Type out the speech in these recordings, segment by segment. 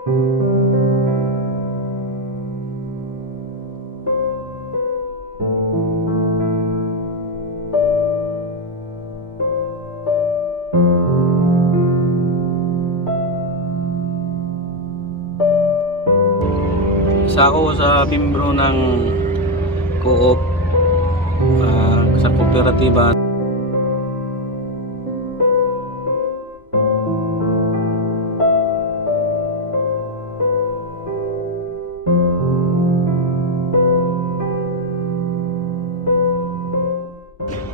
Isa ako sa membro ng co-op sa kooperatiba.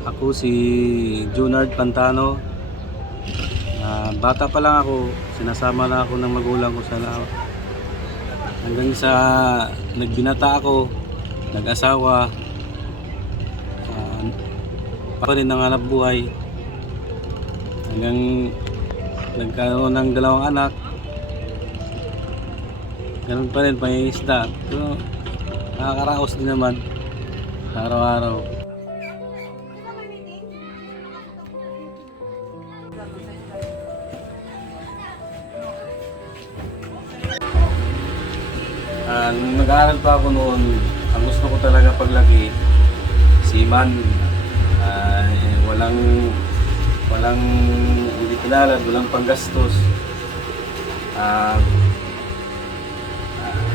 Ako si Junard Pantano. Bata pa lang ako, sinasama na ako ng magulang ko sa laot. Hanggang sa nagbinata ako, nag-asawa, pa rin ng hanap buhay. Hanggang nagkaroon ng 2 anak. Ganun pa rin, pangingisda. Pero nakakaraos din naman sa araw-araw. Nung nag-aaral pa ako noon, ang gusto ko talaga paglaki, seaman. Walang hindi pinalad, walang panggastos.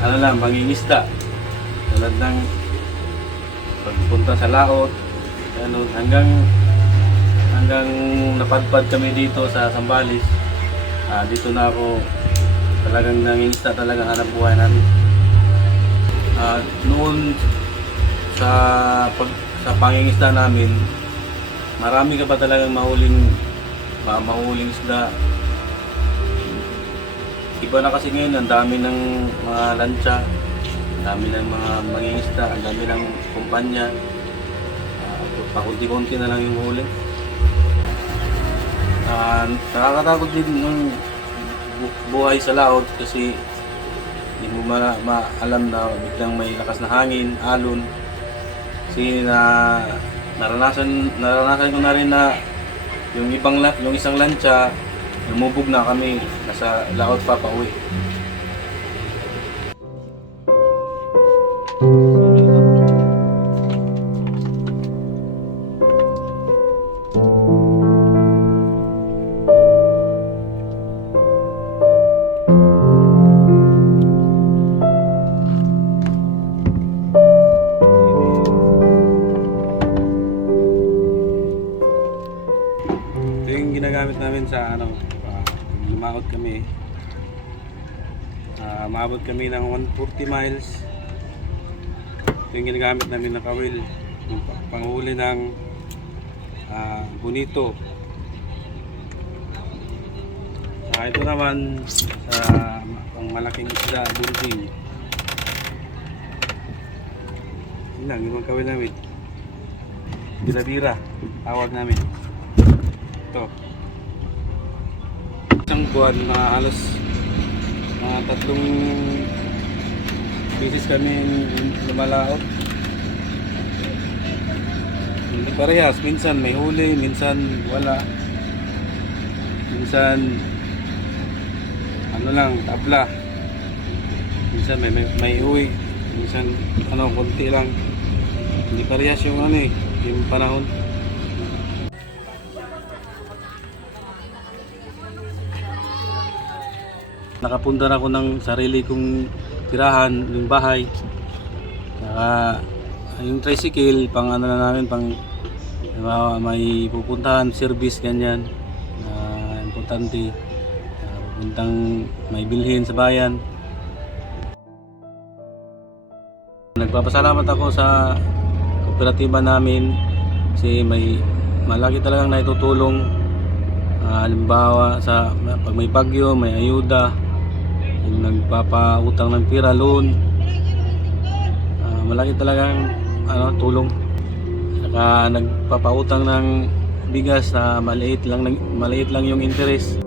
Ano lang, mangingisda. Tulad ng pagpunta sa laot, hanggang napadpad kami dito sa Zambales. Dito na ako talagang nangingisda, talagang hanap buhay namin. Noon sa pangingisda namin, marami ka pa talagang mahuling isda. Iba na kasi ngayon, ang dami ng mga lansya, ang dami ng mga mangingisda, ang dami ng kumpanya. Pakunti-kunti na lang yung huli. Nakakatakot din ng buhay sa laot kasi hindi mo maalam na biglang may lakas na hangin, alon. Kasi naranasan ko na rin na yung isang lansya, lumubog na kami, nasa laot pa pauwi. Ito yung ginagamit namin sa lumaot kami. Maabot kami ng 140 miles. Ito yung ginagamit namin na kawil, yung panghuli ng bonito. Ito naman pang malaking isda, bullding. Yun lang, yung kawil namin. Bira-bira, tawag namin. Ito. Isang buwan na halos 3 beses kami lumalaot. Hindi parehas, minsan may huli, minsan wala. Minsan tabla. Minsan may uwi, minsan konti lang. Hindi parehas yung yung panahon. Nakapunta na ako ng sarili kong tirahan, yung bahay. Yung tricycle, pang na namin, pang may pupuntahan, service, ganyan. Importante. Puntang may bilhin sa bayan. Nagpapasalamat ako sa kooperatiba namin kasi may malaki talagang naitutulong. Halimbawa, pag may bagyo, may ayuda. Yung nagpapautang ng pira, loan, malaki talagang tulong. Saka nagpapautang ng bigas na maliit lang yung interest.